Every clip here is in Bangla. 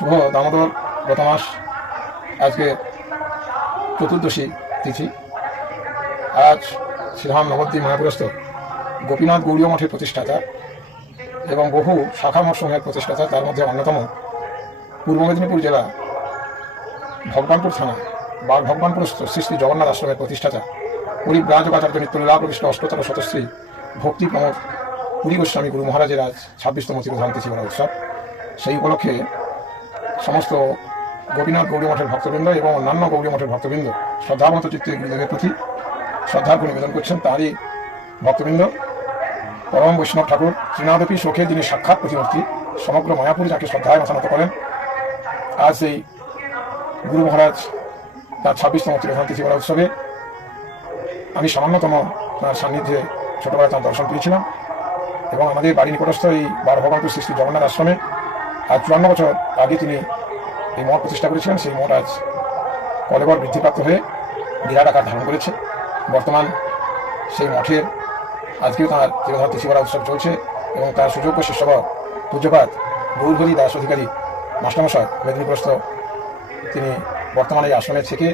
শুভ দামোদর গত মাস আজকে চতুর্দশী তিথি। আজ শ্রীরাম নবদ্বীপ মায়াপুরস্থ গোপীনাথ গৌরীয় মঠের প্রতিষ্ঠাতা এবং বহু শাখা মঠসমূহের প্রতিষ্ঠাতা, তার মধ্যে অন্যতম পূর্ব মেদিনীপুর জেলা ভগবানপুর থানা বা ভগবানপুরস্থ শ্রী শ্রী জগন্নাথ আশ্রমের প্রতিষ্ঠাতা পরিব্রাজকাচার্য নিত্যলীলা প্রবিষ্ট অষ্টতর শতশ্রী ভক্তি প্রমোদ পুরী গোস্বামী গুরু মহারাজের আজ ছাব্বিশতম চিরধান তিথি উৎসব। সেই উপলক্ষে সমস্ত গোপীনাথ গৌরী মঠের ভক্তবৃন্দ এবং অন্যান্য গৌরী মঠের ভক্তবৃন্দ শ্রদ্ধাবন্ত চিত্তে গুরুদেবের প্রতি শ্রদ্ধার্ঘ নিবেদন করছেন তারই ভক্তবৃন্দ। পরম বৈষ্ণব ঠাকুর শ্রীনাথপী শোকে যিনি সাক্ষাৎ প্রতিমূর্তি সমগ্র মায়াপুর যাকে শ্রদ্ধায় মাথানত করেন, আজ এই গুরু মহারাজ তার ছাব্বিশতম তিরোধান তিথি বলা উৎসবে আমি সামান্যতম তার সান্নিধ্যে ছোটবেলায় তার দর্শন পেয়েছিলাম এবং আমাদের বাড়ি নিকটস্থ এই বার ভগবানপুর শ্রী শ্রী জগন্নাথ আশ্রমে আজ চুয়ান্ন বছর আগে তিনি এই মঠ প্রতিষ্ঠা করেছিলেন, সেই মঠ আজ কলেবর বৃদ্ধিপ্রাপ্ত হয়ে বিরাট আকার ধারণ করেছে। বর্তমান সেই মঠের আজকেও তার তিরোধার তিথিবরা উৎসব চলছে এবং তার সুযোগ্য শিষ্যবর পূজ্যপাত গৌরহরি দাস অধিকারী মাস্টারমশাই মেদিনীপুরস্থ তিনি বর্তমানে এই আশ্রমে থেকে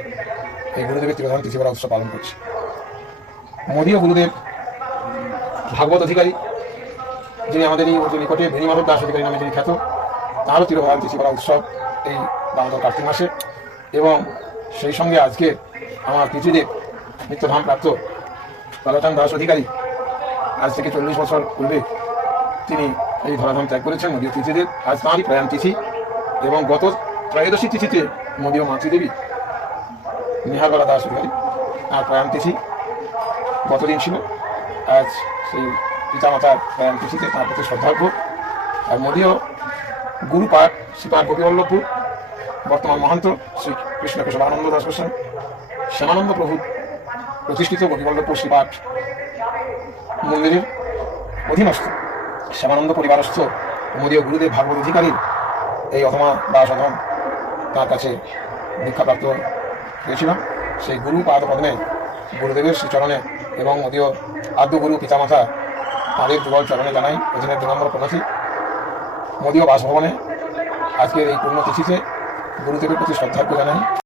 এই গুরুদেবের তিরোধান তিথিবরা উৎসব পালন করছে। মোদীয় গুরুদেব ভাগবত অধিকারী, যিনি আমাদের এই নিকটে ভেনিমাধব দাস অধিকারী নামে যিনি খ্যাত তারও তিরোধান তিথিবরা উৎসব এই দামোদর কার্তিক মাসে। এবং সেই সঙ্গে আজকে আমার পিতৃদেব নিত্যধাম প্রাপ্ত লালাচান দাস অধিকারী, আজ থেকে চল্লিশ বছর পূর্বে তিনি এই ধরাধাম ত্যাগ করেছেন, মোদীয় তিথিদেব আজ তাঁরই প্রয়াণ তিথি এবং গত ত্রয়োদশী তিথিতে মোদীয় মাতৃদেবী নিহারবালা দাস অধিকারী তাঁর প্রয়াণ তিথি গতদিন ছিল? আজ সেই পিতামাতার প্রয়াণ তিথিতে তাঁর প্রতি শ্রদ্ধার্ঘ আর মোদীয় গুরু পাঠ শ্রীপাঠ গোপীবল্লভপুর বর্তমান মহান্ত শ্রী কৃষ্ণ কেশবানন্দ দাস গোস্বামী, শ্যামানন্দ প্রভু, প্রতিষ্ঠিত গোপীবল্লভপুর শ্রীপাঠ মন্দিরের অধীনস্থ। শ্যামানন্দ পরিবারস্থ মোদীয় গুরুদেব ভাগবত অধিকারীর এই অথমা দাস অধম তার কাছে দীক্ষাপ্রাপ্ত হয়েছিলাম। সেই গুরু পাদ পদ্মে গুরুদেবের শ্রীচরণে এবং মোদীয় আদ্য গুরু পিতামাতা তাদের যুগল চরণে জানাই অধীনের দু নম্বর মোদীয় বাসভবনে আজকের এই পূর্ণ তিথিতে গুরুদেবের প্রতি শ্রদ্ধার্ঘ্য জানাই।